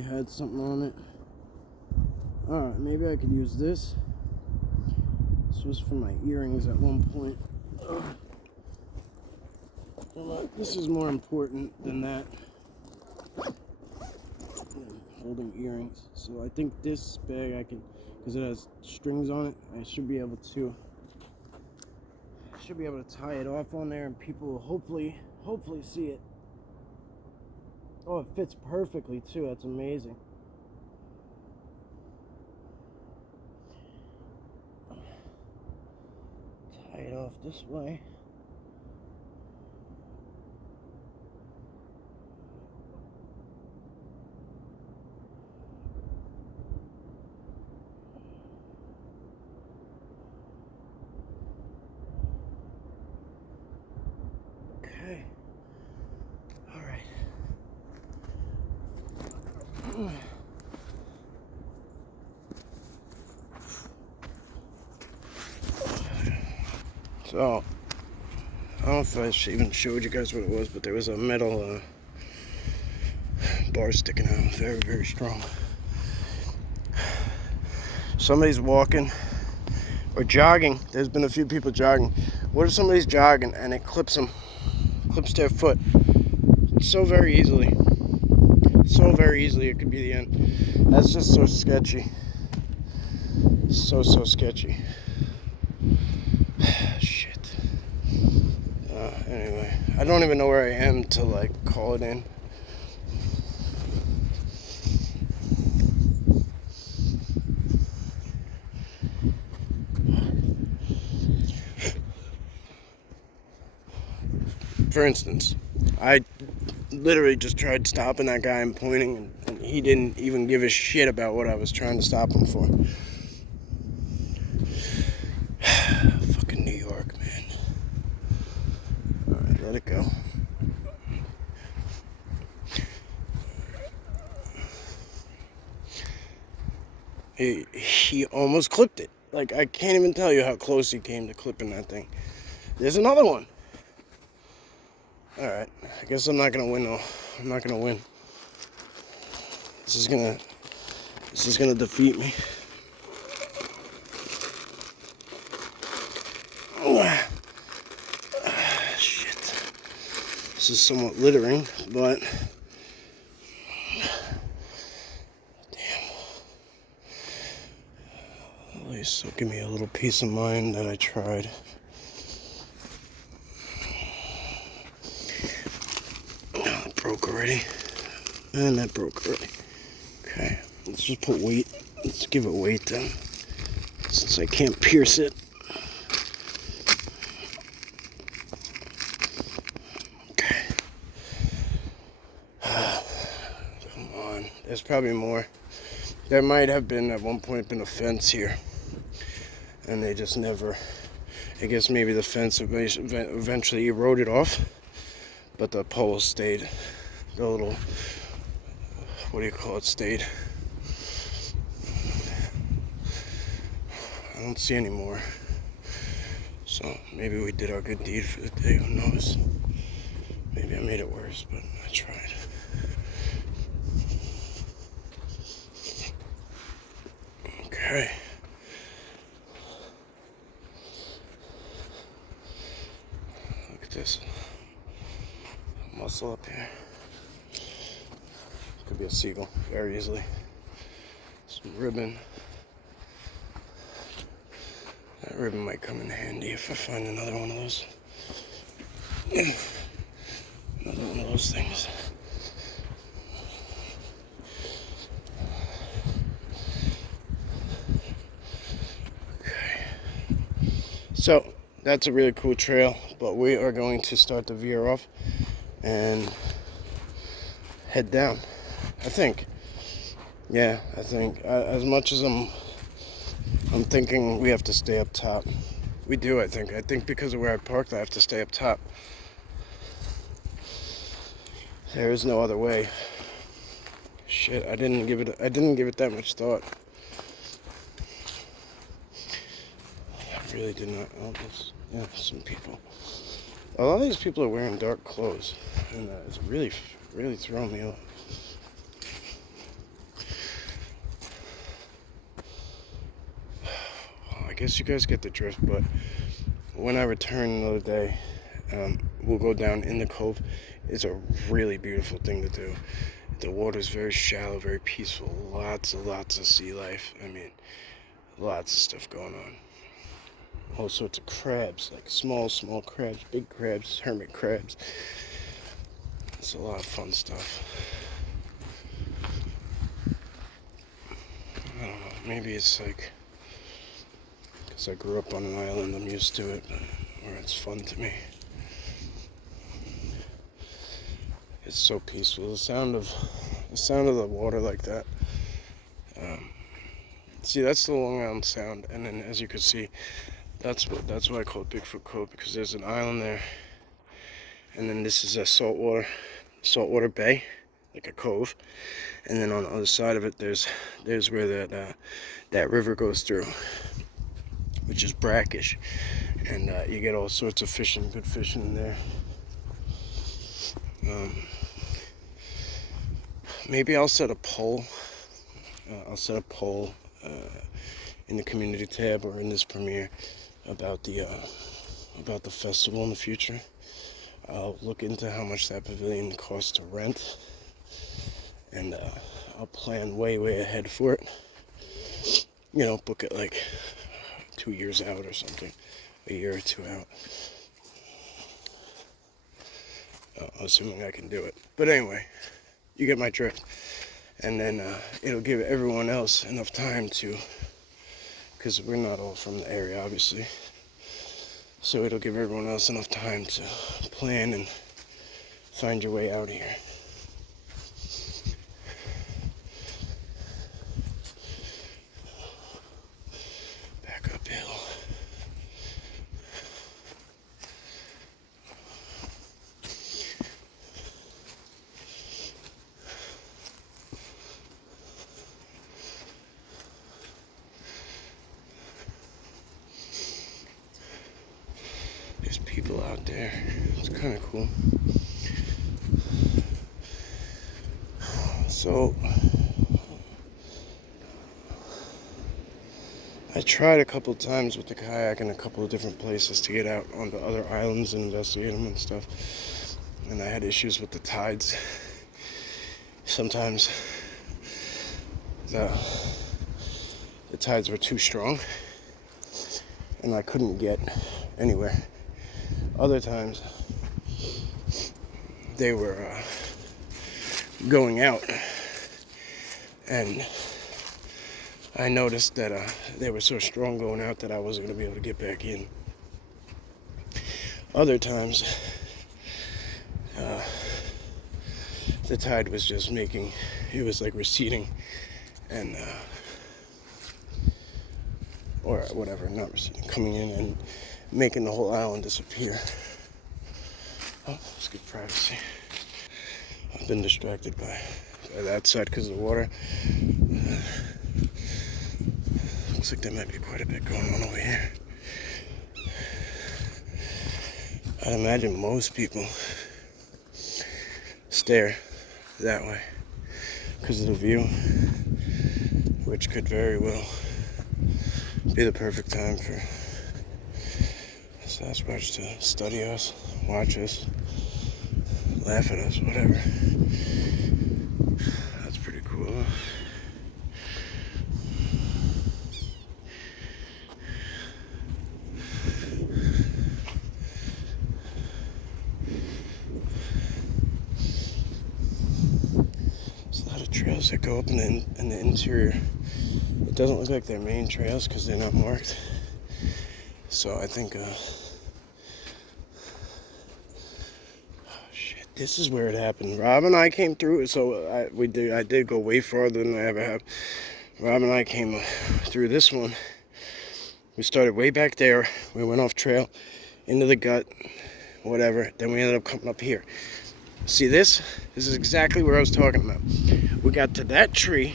had something on it. Alright, maybe I could use this. This was for my earrings at one point. This is more important than that. Holding earrings. So I think this bag I can, because it has strings on it, I should be able to tie it off on there and people will hopefully see it. Oh, it fits perfectly too. That's amazing. Tie it off this way. Okay. All right. So, I don't know if I even showed you guys what it was, but there was a metal bar sticking out, very, very strong. Somebody's walking or jogging. There's been a few people jogging. What if somebody's jogging and it clips their foot so very easily? So very easily, it could be the end. That's just so sketchy. So sketchy. Shit. Anyway, I don't even know where I am to like call it in. For instance, I literally just tried stopping that guy and pointing, and he didn't even give a shit about what I was trying to stop him for. Fucking New York, man. Alright, let it go. He almost clipped it. Like, I can't even tell you how close he came to clipping that thing. There's another one. Alright, I guess I'm not gonna win though. I'm not gonna win. This is gonna defeat me. Shit. This is somewhat littering, but damn. At least it'll give me a little peace of mind that I tried. That broke already. And that broke already. Okay, let's just put weight. Let's give it weight then, since I can't pierce it. Okay. Come on. There's probably more. There might have been at one point been a fence here, and they just never. I guess maybe the fence eventually eroded off, but the pole stayed. The little, what do you call it, stayed. I don't see any more. So maybe we did our good deed for the day, who knows? Maybe I made it worse, but I tried. Okay. Look at this. Muscle up here. Could be a seagull, very easily. Some ribbon. That ribbon might come in handy if I find another one of those. Another one of those things. Okay. So, that's a really cool trail, but we are going to start to veer off and head down. I think. Yeah, I think. As much as I'm thinking we have to stay up top. We do, I think. I think because of where I parked, I have to stay up top. There is no other way. Shit, I didn't give it that much thought. I really did not. Oh, yeah, some people. A lot of these people are wearing dark clothes, and it's really throwing me off. I guess you guys get the drift, but when I return another day, we'll go down in the cove. It's a really beautiful thing to do. The water's very shallow, very peaceful. Lots of sea life. I mean, lots of stuff going on. All sorts of crabs, like small crabs, big crabs, hermit crabs. It's a lot of fun stuff. I don't know, maybe it's like, because I grew up on an island, I'm used to it, or it's fun to me. It's so peaceful. The sound of the water like that. See, that's the Long Island Sound, and then as you can see, that's why I call it Bigfoot Cove, because there's an island there, and then this is a saltwater bay, like a cove, and then on the other side of it, there's where that river goes through, which is brackish, and you get all sorts of fishing, good fishing in there. Maybe I'll set a poll. In the community tab or in this premiere about the festival in the future. I'll look into how much that pavilion costs to rent, and I'll plan way ahead for it. You know, book it like 2 years out or something, a year or two out. assuming I can do it. But anyway, you get my drift. And then it'll give everyone else enough time to, because we're not all from the area, obviously. So it'll give everyone else enough time to plan and find your way out here. Back uphill. There's people out there. It's kind of cool. So I tried a couple times with the kayak in a couple of different places to get out on the other islands and investigate them and stuff. And I had issues with the tides. Sometimes the tides were too strong and I couldn't get anywhere. Other times they were going out, and I noticed that they were so strong going out that I wasn't going to be able to get back in. Other times the tide was just it was like receding and or whatever, not receding, coming in and making the whole island disappear. Oh, it's good privacy. I've been distracted by that side because of the water. Looks like there might be quite a bit going on over here. I'd imagine most people stare that way because of the view, which could very well be the perfect time for sasquatch to study us, watch us, laugh at us, whatever. That's pretty cool. There's a lot of trails that go up in the interior. It doesn't look like they're main trails because they're not marked. So I think this is where it happened. Rob and I came through, so I did go way farther than I ever have. Rob and I came through this one. We started way back there. We went off trail into the gut, whatever. Then we ended up coming up here. See this? This is exactly where I was talking about. We got to that tree.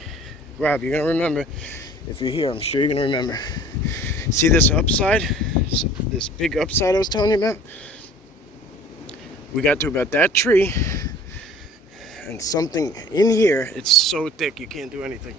Rob, you're gonna remember. If you're here, I'm sure you're gonna remember. See this upside? This big upside I was telling you about? We got to about that tree, and something in here, it's so thick you can't do anything.